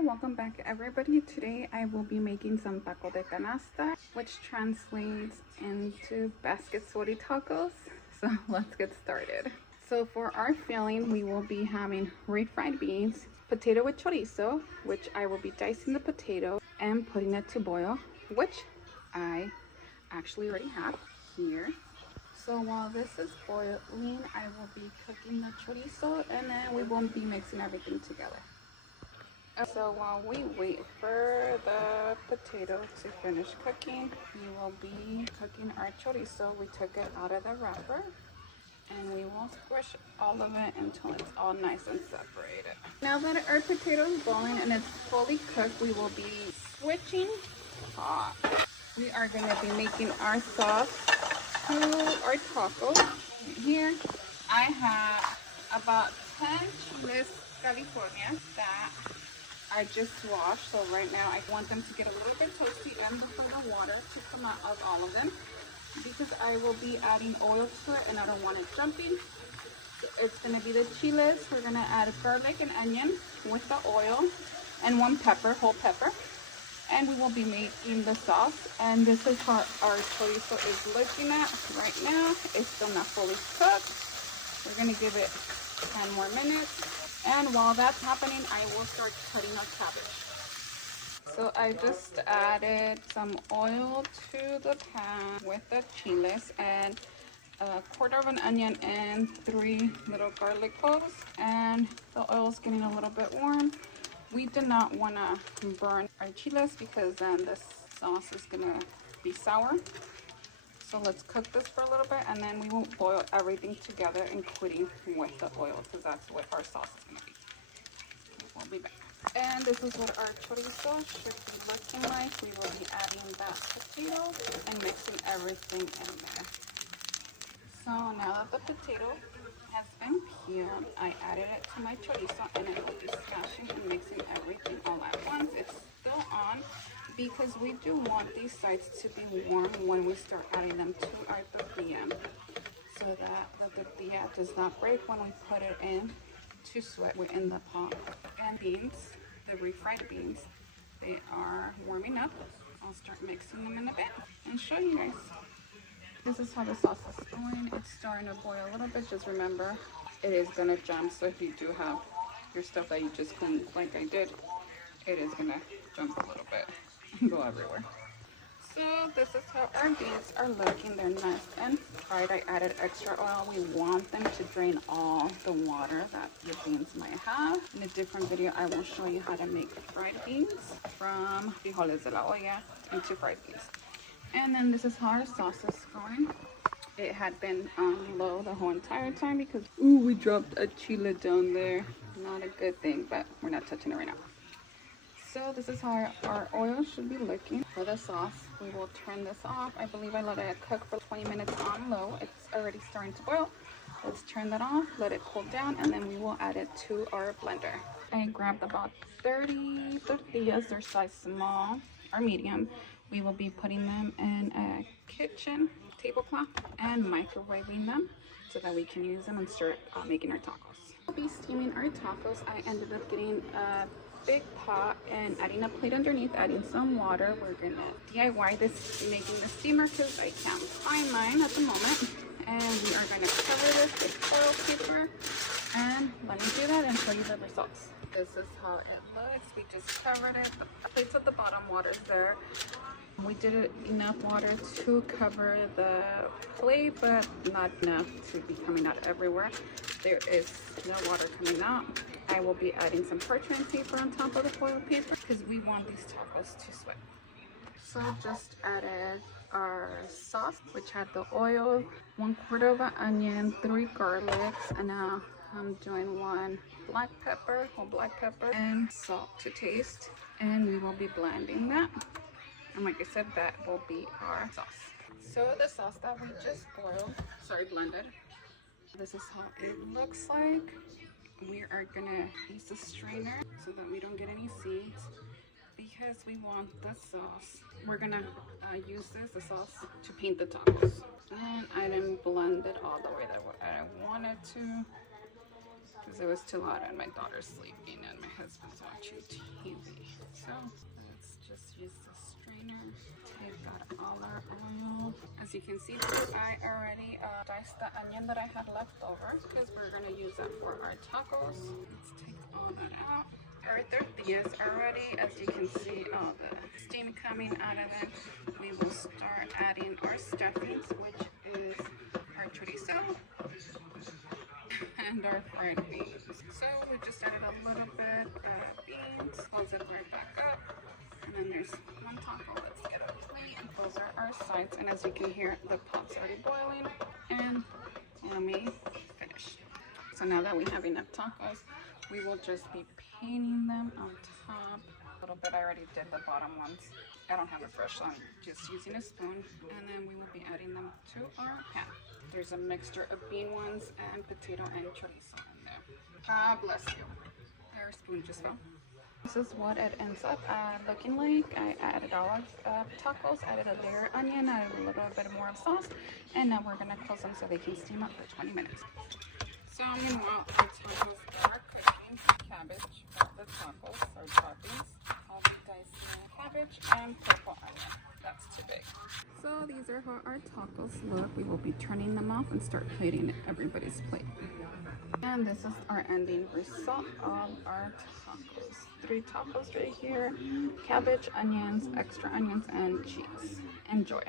Hi, welcome back everybody. Today I will be making some taco de canasta, which translates into basket sweaty tacos. So let's get started. So for our filling, we will be having refried beans, potato with chorizo, which I will be dicing the potato and putting it to boil, which I actually already have here. So while this is boiling, I will be cooking the chorizo and then we will be mixing everything together. So while we wait for the potato to finish cooking, we will be cooking our chorizo. We took it out of the wrapper and we will squish all of it until it's all nice and separated. Now that our potato is boiling and it's fully cooked, we will be switching pot. We are going to be making our sauce to our tacos. Here I have about 10 chiles Californias that I just washed. So right now I want them to get a little bit toasty and for the water to come out of all of them, because I will be adding oil to it and I don't want it jumping. So it's going to be the chiles. We're going to add garlic and onion with the oil and one pepper, whole pepper. And we will be making the sauce. And this is how our chorizo is looking at right now. It's still not fully cooked. We're going to give it 10 more minutes. And while that's happening, I will start cutting up cabbage. So I just added some oil to the pan with the chiles and a quarter of an onion and 3 little garlic cloves. And the oil is getting a little bit warm. We do not want to burn our chiles because then this sauce is going to be sour. So let's cook this for a little bit and then we will boil everything together, including with the oil, because that's what our sauce is going to be. We'll be back. And this is what our chorizo should be looking like. We will be adding that potato and mixing everything in there. So now that the potato has been peeled, I added it to my chorizo and I will be smashing and mixing everything all at once. It's still on because we do want these sides to be warm when we start adding them to our tortilla, so that the tortilla does not break when we put it in to sweat in the pot. And beans, the refried beans, they are warming up. I'll start mixing them in a bit and show you guys. This is how the sauce is going. It's starting to boil a little bit. Just remember, it is going to jump. So if you do have your stuff that you just cleaned like I did, it is going to jump a little bit and go everywhere. So this is how our beans are looking. They're nice and fried. I added extra oil. We want them to drain all the water that your beans might have. In a different video, I will show you how to make fried beans from frijoles de la olla into fried beans. And then this is how our sauce is going. It had been on low the whole entire time because, ooh, we dropped a chile down there. Not a good thing, but we're not touching it right now. So this is how our oil should be looking for the sauce. We will turn this off. I believe I let it cook for 20 minutes on low. It's already starting to boil. Let's turn that off, let it cool down, and then we will add it to our blender. I grabbed about 30 tortillas. They're size small or medium. We will be putting them in a kitchen tablecloth and microwaving them so that we can use them and start making our tacos. We'll be steaming our tacos. I ended up getting a big pot and adding a plate underneath, adding some water. We're gonna DIY this, making the steamer because I can't find mine at the moment. And we are gonna cover this with foil paper. And let me do that and show you the results. This is how it looks. We just covered it. The plate's at the bottom, water's there. We did enough water to cover the plate, but not enough to be coming out everywhere. There is no water coming out. I will be adding some parchment paper on top of the foil paper because we want these tacos to sweat. So just added our sauce, which had the oil, 1/4 of an onion, 3 garlics, and now I'm doing 1 black pepper, whole black pepper, and salt to taste. And we will be blending that. And like I said, that will be our sauce. So the sauce that we just blended, this is how it looks like. We are gonna use the strainer so that we don't get any seeds because we want the sauce. We're gonna use the sauce to paint the tacos. And I didn't blend it all the way that I wanted to. because it was too loud and my daughter's sleeping and my husband's watching TV. So let's just use the strainer. We've got all our oil. As you can see, I already diced the onion that I had left over because we're gonna use that for our tacos. Let's take all that out. Our tortillas are ready. As you can see, all the steam coming out of it. We will start adding our stuffings, which is our chorizo and our fried beans. So we just added a little bit of beans. Close it right back up. And then there's one taco. Let's get a plate. And those are our sides. And as you can hear, the pot's already boiling. And let me finish. So now that we have enough tacos, we will just be painting them on top. A little bit, I already did the bottom ones. I don't have a brush, so I'm just using a spoon. And then we will be adding them to our pan. There's a mixture of bean ones and potato and chorizo in there. God bless you. Our spoon just fell. This is what it ends up looking like. I added all of tacos, added a layer of onion, added a little bit more of sauce, and now we're gonna close them so they can steam up for 20 minutes. So meanwhile, our tacos are cooking. Cabbage, the tacos or toppings. I'll be dicing cabbage and purple onion. That's too big. So these are how our tacos look. We will be turning them off and start plating everybody's plate. And this is our ending result of our tacos. 3 tacos right here, cabbage, onions, extra onions, and cheese. Enjoy.